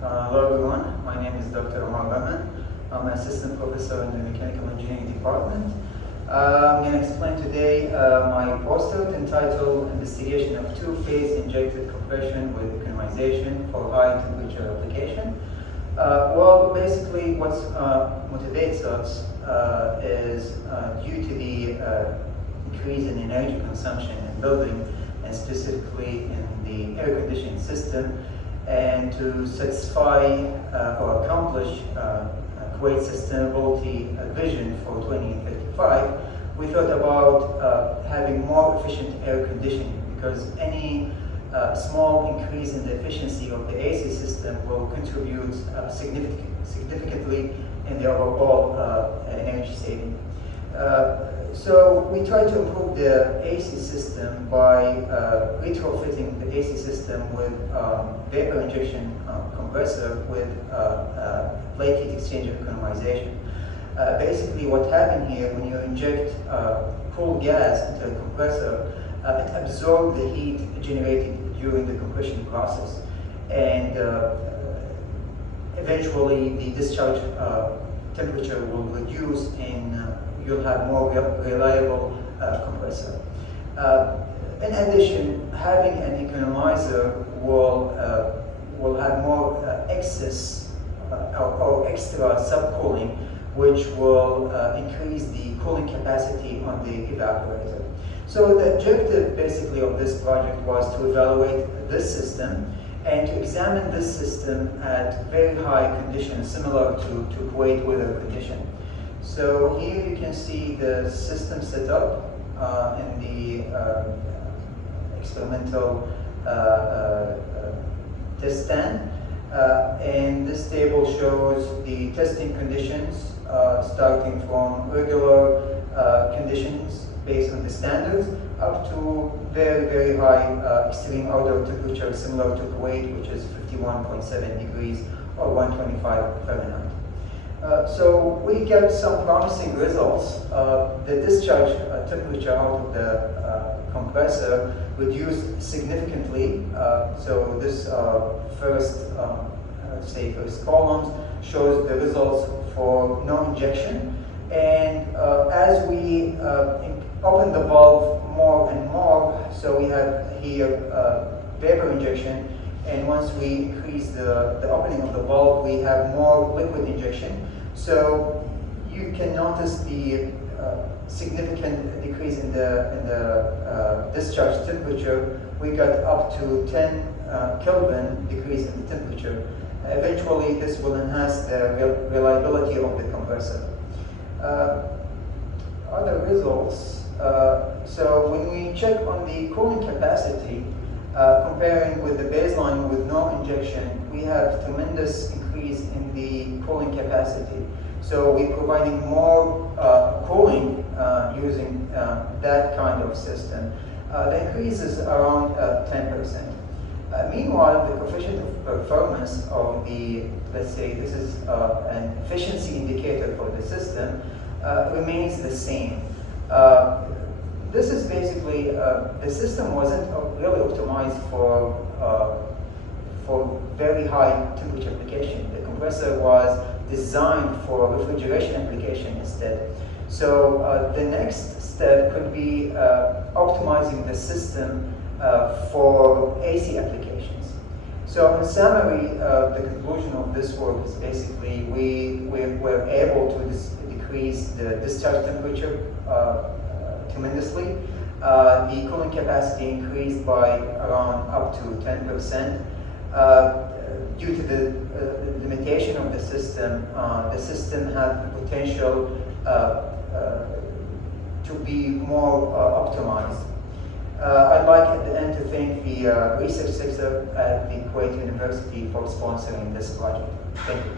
Hello everyone, my name is Dr. Ammar Bahman. I'm an assistant professor in the mechanical engineering department. I'm going to explain today my poster entitled Investigation of Two-Phase Injected Compression with Economization for High Temperature Application. Basically what motivates us is due to the increase in energy consumption in building and specifically in the air conditioning system, and to satisfy or accomplish Kuwait's sustainability vision for 2035, we thought about having more efficient air conditioning, because any small increase in the efficiency of the AC system will contribute significantly in the overall energy saving. So we try to improve the AC system by retrofitting the AC system with vapor injection compressor with plate heat exchanger economization. Basically what happened here, when you inject cool gas into a compressor, it absorbs the heat generated during the compression process, and eventually the discharge temperature will reduce and you'll have more reliable compressor. In addition, having an economizer will have more excess or extra subcooling, which will increase the cooling capacity on the evaporator. So the objective basically of this project was to evaluate this system and to examine this system at very high conditions similar to Kuwait weather condition. So here you can see the system set up in the experimental test stand. And this table shows the testing conditions starting from regular conditions based on the standards up to very, very high extreme outdoor temperature similar to Kuwait, which is 51.7 degrees or 125 Fahrenheit. So we get some promising results. The discharge temperature out of the compressor reduced significantly. So this first columns shows the results for no injection. And as we open the valve more and more, so we have here vapor injection, and once we increase the opening of the valve, we have more liquid injection. So you can notice the significant decrease in the discharge temperature. We got up to 10 Kelvin decrease in the temperature. Eventually, this will enhance the reliability of the compressor. Other results. So when we check on the cooling capacity, comparing with the baseline with no injection, we have tremendous increase in the cooling capacity. So we're providing more cooling using that kind of system. The increase is around 10%. Meanwhile, the coefficient of performance of the, let's say this is an efficiency indicator for the system, remains the same. This is basically, the system wasn't really optimized for very high temperature application. The compressor was designed for refrigeration application instead. So the next step could be optimizing the system for AC applications. So in summary, the conclusion of this work is basically we were able to decrease the discharge temperature tremendously. The cooling capacity increased by around up to 10%. Due to the limitation of the system had the potential to be more optimized. I'd like at the end to thank the research sector at the Kuwait University for sponsoring this project. Thank you.